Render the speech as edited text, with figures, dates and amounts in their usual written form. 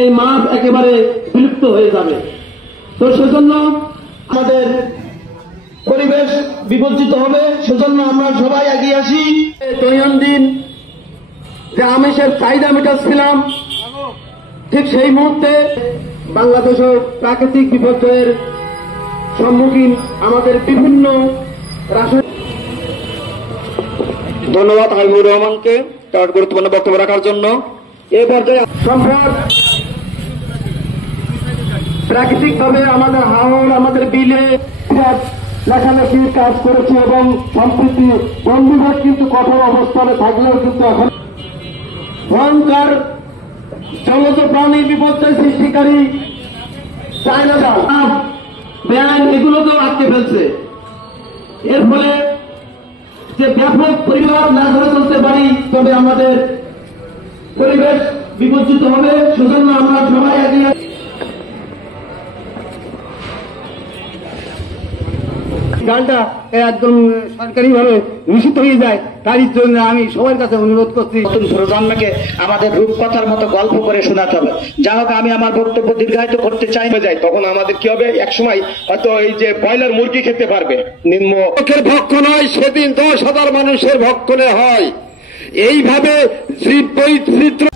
এই মাছ একেবারে বিলুপ্ত হয়ে যাবে। তো সেজন্য আমাদের পরিবেশ বিপর্যিত হবে, সেজন্য আমরা সবাই এগিয়ে আসি। দৈনন্দিন যে আমিষের চাহিদা মেটাচ্ছিলাম, ঠিক সেই মুহূর্তে বাংলাদেশের প্রাকৃতিক বিপর্যয়ের সম্মুখীন আমাদের বিভিন্ন রাসায়নিক। ধন্যবাদ হাবিবুর রহমানকে তার গুরুত্বপূর্ণ বক্তব্য রাখার জন্য। এ পর্যায়ে সম্পদ প্রাকৃতিকভাবে আমাদের হাওর, আমাদের বিলে লেখালেখির কাজ করেছে এবং সম্প্রতি বন বিভাগ কিন্তু কঠোর অবস্থানে থাকলেও কিন্তু এখন ভয়ঙ্কর জলজ প্রাণী বিপর্যয় সৃষ্টিকারী চায়না জাল, ব্যাঙ এগুলোকেও আটকে ফেলছে। এর ফলে যে ব্যাপক পরিবার না ধরে চলতে পারি, তবে আমাদের পরিবেশ বিপর্যিত হবে। সেজন্য আমরা সবাই এগিয়ে গানটা একদম সরকারিভাবে নিষিদ্ধ হয়ে যায়, তারই জন্য আমি সবার কাছে অনুরোধ করছি নতুন প্রজন্মকে আমাদের রূপকথার মতো গল্প করে শোনাতে হবে। যা হোক, আমি আমার বক্তব্য দীর্ঘায়িত করতে চাই না। তখন আমাদের কি হবে, একসময় হয়তো এই যে ব্রয়লার মুরগি খেতে পারবে। নিম্ন ভক্ষ নয়, সেদিন 10,000 মানুষের ভক্ষণে হয়। এইভাবে জীব বৈচিত্র্য